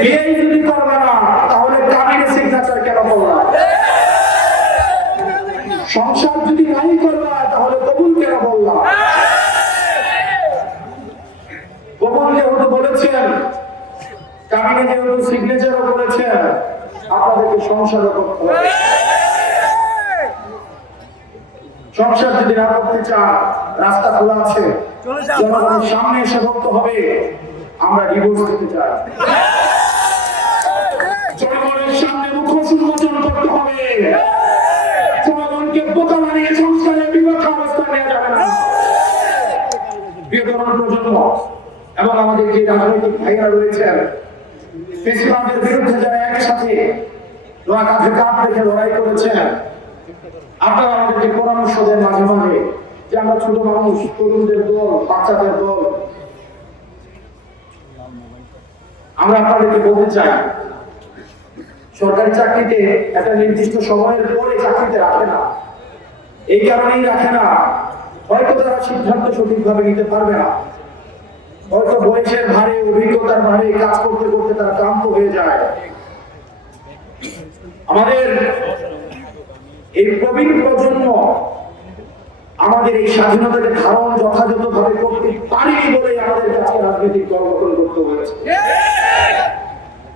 বিয়ে যদি করবে না তাহলে কাবিনে সিগনেচার কেন করবা? সংসার যদি নাই করবা তাহলে কবুল কেন বললা? কবুল যেহেতু বলেছেন, কাবিনে যেহেতু সিগনেচারও করেছেন, আপনাদেরকে সংসারও করতে হবে। সংসার যদি না করতে চান, রাস্তা খোলা আছে, জনগণের সামনে এসে বলতে হবে আমরা ডিভোর্স দিতে চাই। জনগণের সামনে মুখোশ উন্মোচন করতে হবে। জনগণকে বোকা বানিয়ে সংস্কারের বিপক্ষে অবস্থান নেওয়া যাবে না। প্রিয় তরুণ প্রজন্ম এবং আমাদের যে রাজনৈতিক ভাইরা রয়েছেন, ফেসিবাদের বিরুদ্ধে যারা একসাথে কাঁধে কাঁধ রেখে লড়াই করেছেন, আপনারা আমাদেরকে পরামর্শ দেন মাঝে মাঝে যে আমরা ছোট মানুষ, তরুণদের দল, বাচ্চাদের দল, আমরা আপনাদেরকে বলতে চাই সরকারি চাকরিতে একটা নির্দিষ্ট সময়ের পরে চাকরিতে রাখে না। এই কারণেই রাখে না, হয়তো তারা সিদ্ধান্ত সঠিকভাবে নিতে পারবে না, হয়তো বয়সের ভারে, অভিজ্ঞতার ভারে কাজ করতে করতে তারা ক্লান্ত হয়ে যায়। আমাদের এই প্রবীণ প্রজন্ম আমাদের এই স্বাধীনতাকে ধারণ যথাযথভাবে করতে পারেনি বলেই আমাদের কাছে রাজনৈতিক দল গঠন করতে হয়েছে।